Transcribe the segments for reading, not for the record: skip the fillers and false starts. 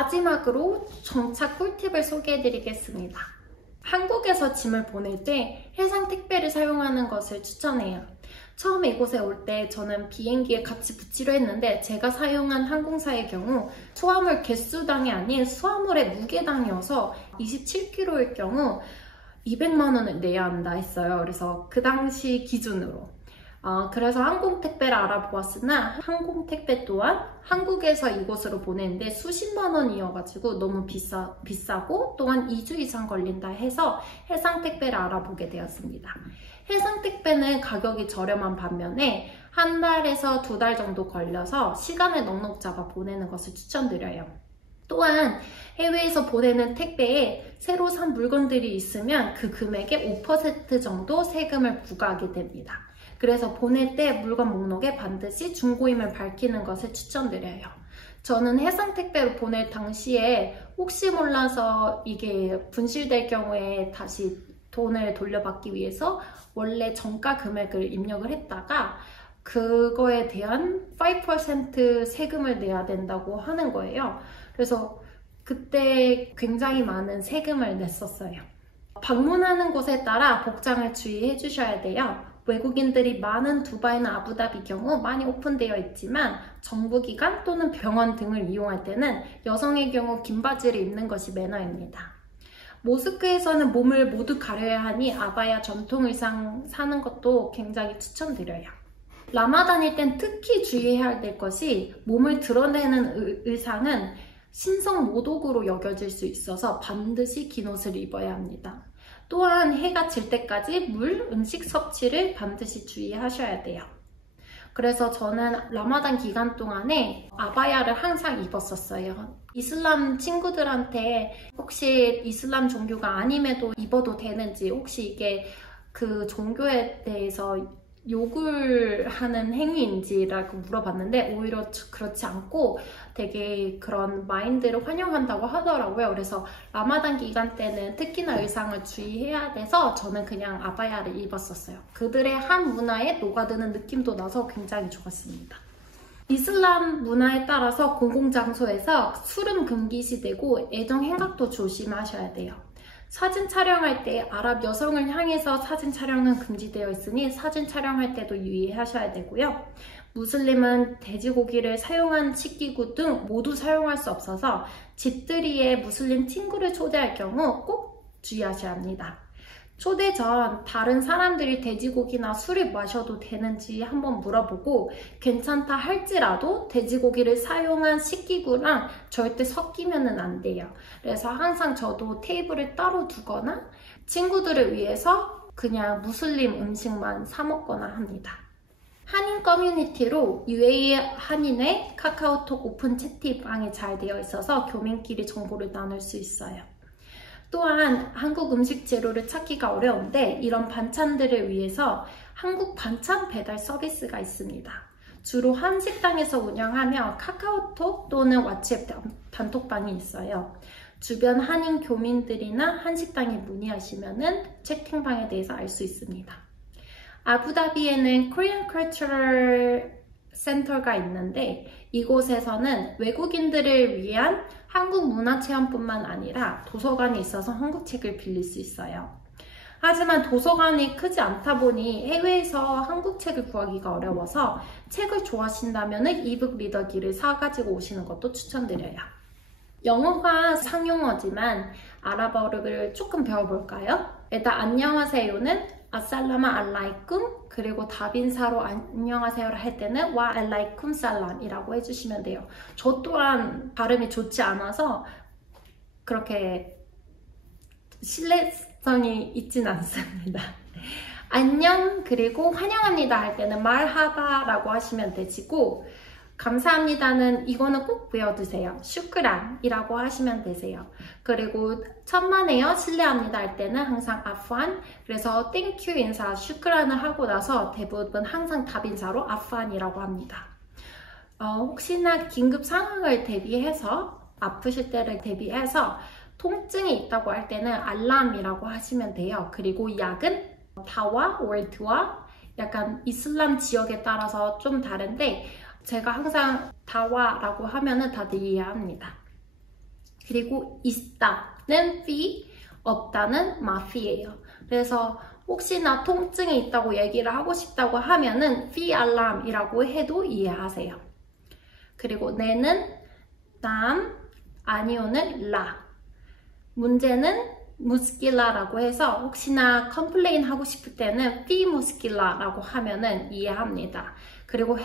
마지막으로 정착 꿀팁을 소개해드리겠습니다. 한국에서 짐을 보낼 때 해상 택배를 사용하는 것을 추천해요. 처음에 이곳에 올 때 저는 비행기에 같이 붙이려 했는데 제가 사용한 항공사의 경우 수화물 개수당이 아닌 수화물의 무게당이어서 27kg일 경우 200만 원을 내야 한다 했어요. 그래서 그 당시 기준으로. 그래서 항공택배를 알아보았으나 항공택배 또한 한국에서 이곳으로 보내는데 수십만 원이어가지고 너무 비싸고 또한 2주 이상 걸린다 해서 해상택배를 알아보게 되었습니다. 해상택배는 가격이 저렴한 반면에 한 달에서 2달 정도 걸려서 시간을 넉넉 잡아 보내는 것을 추천드려요. 또한 해외에서 보내는 택배에 새로 산 물건들이 있으면 그 금액의 5% 정도 세금을 부과하게 됩니다. 그래서 보낼 때 물건 목록에 반드시 중고임을 밝히는 것을 추천드려요. 저는 해상택배로 보낼 당시에 혹시 몰라서 이게 분실될 경우에 다시 돈을 돌려받기 위해서 원래 정가 금액을 입력을 했다가 그거에 대한 5% 세금을 내야 된다고 하는 거예요. 그래서 그때 굉장히 많은 세금을 냈었어요. 방문하는 곳에 따라 복장을 주의해 주셔야 돼요. 외국인들이 많은 두바이나 아부다비 경우 많이 오픈되어 있지만 정부기관 또는 병원 등을 이용할 때는 여성의 경우 긴 바지를 입는 것이 매너입니다. 모스크에서는 몸을 모두 가려야 하니 아바야 전통 의상 사는 것도 굉장히 추천드려요. 라마단일 땐 특히 주의해야 될 것이 몸을 드러내는 의상은 신성 모독으로 여겨질 수 있어서 반드시 긴 옷을 입어야 합니다. 또한 해가 질 때까지 물, 음식 섭취를 반드시 주의하셔야 돼요. 그래서 저는 라마단 기간 동안에 아바야를 항상 입었었어요. 이슬람 친구들한테 혹시 이슬람 종교가 아님에도 입어도 되는지, 혹시 이게 그 종교에 대해서 욕을 하는 행위인지라고 물어봤는데 오히려 그렇지 않고 되게 그런 마인드를 환영한다고 하더라고요. 그래서 라마단 기간 때는 특히나 의상을 주의해야 돼서 저는 그냥 아바야를 입었었어요. 그들의 한 문화에 녹아드는 느낌도 나서 굉장히 좋았습니다. 이슬람 문화에 따라서 공공장소에서 술은 금기시되고 애정 행각도 조심하셔야 돼요. 사진 촬영할 때 아랍 여성을 향해서 사진 촬영은 금지되어 있으니 사진 촬영할 때도 유의하셔야 되고요. 무슬림은 돼지고기를 사용한 식기구 등 모두 사용할 수 없어서 집들이에 무슬림 친구를 초대할 경우 꼭 주의하셔야 합니다. 초대 전 다른 사람들이 돼지고기나 술을 마셔도 되는지 한번 물어보고 괜찮다 할지라도 돼지고기를 사용한 식기구랑 절대 섞이면 안 돼요. 그래서 항상 저도 테이블을 따로 두거나 친구들을 위해서 그냥 무슬림 음식만 사 먹거나 합니다. 한인 커뮤니티로 UAE 한인의 카카오톡 오픈 채팅방이 잘 되어 있어서 교민끼리 정보를 나눌 수 있어요. 또한 한국 음식 재료를 찾기가 어려운데 이런 반찬들을 위해서 한국 반찬 배달 서비스가 있습니다. 주로 한식당에서 운영하며 카카오톡 또는 왓츠앱 단톡방이 있어요. 주변 한인 교민들이나 한식당에 문의하시면 채팅방에 대해서 알 수 있습니다. 아부다비에는 Korean Cultural Center가 있는데 이곳에서는 외국인들을 위한 한국 문화체험뿐만 아니라 도서관이 있어서 한국 책을 빌릴 수 있어요. 하지만 도서관이 크지 않다 보니 해외에서 한국 책을 구하기가 어려워서 책을 좋아하신다면 이북 리더기를 사가지고 오시는 것도 추천드려요. 영어가 상용어지만 아랍어를 조금 배워볼까요? 일단 안녕하세요는 아살라마 알라이쿰, 그리고 답인사로 안녕하세요를 할 때는 와 알라이쿰 살람이라고 해주시면 돼요. 저 또한 발음이 좋지 않아서 그렇게 신뢰성이 있진 않습니다. 안녕 그리고 환영합니다 할 때는 말하바라고 하시면 되시고, 감사합니다는 이거는 꼭 외워두세요. 슈크란이라고 하시면 되세요. 그리고 천만에요, 실례합니다 할 때는 항상 아프안, 그래서 땡큐 인사 슈크란을 하고 나서 대부분 항상 답인사로 아프안이라고 합니다. 혹시나 긴급 상황을 대비해서 아프실 때를 대비해서 통증이 있다고 할 때는 알람이라고 하시면 돼요. 그리고 약은 다와, 월드와 약간 이슬람 지역에 따라서 좀 다른데 제가 항상 다와라고 하면은 다들 이해합니다. 그리고 있다는 피, 없다는 마피예요. 그래서 혹시나 통증이 있다고 얘기를 하고 싶다고 하면은 피 알람이라고 해도 이해하세요. 그리고 네는 남, 아니오는 라. 문제는 무스킬라라고 해서 혹시나 컴플레인 하고 싶을 때는 피 무스킬라라고 하면은 이해합니다. 그리고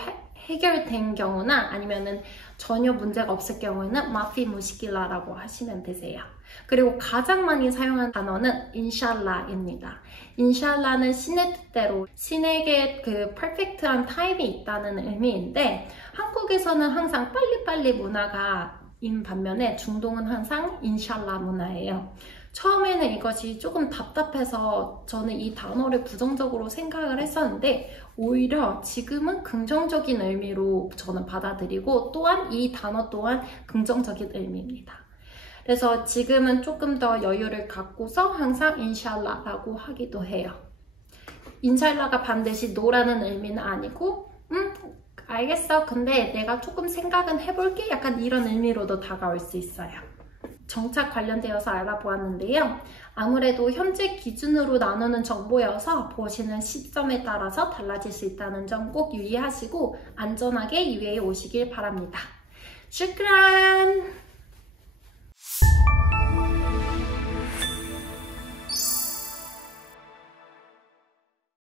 해결된 경우나 아니면은 전혀 문제가 없을 경우에는 마피 무스킬라라고 하시면 되세요. 그리고 가장 많이 사용한 단어는 인샬라입니다. 인샬라는 신의 뜻대로 신에게 그 퍼펙트한 타임이 있다는 의미인데 한국에서는 항상 빨리빨리 문화가인 반면에 중동은 항상 인샬라 문화예요. 처음에는 이것이 조금 답답해서 저는 이 단어를 부정적으로 생각을 했었는데 오히려 지금은 긍정적인 의미로 저는 받아들이고 또한 이 단어 또한 긍정적인 의미입니다. 그래서 지금은 조금 더 여유를 갖고서 항상 인샬라라고 하기도 해요. 인샬라가 반드시 노라는 의미는 아니고 알겠어. 근데 내가 조금 생각은 해볼게. 약간 이런 의미로도 다가올 수 있어요. 정착 관련되어서 알아보았는데요. 아무래도 현재 기준으로 나누는 정보여서 보시는 시점에 따라서 달라질 수 있다는 점 꼭 유의하시고 안전하게 UAE 오시길 바랍니다. 슈크란!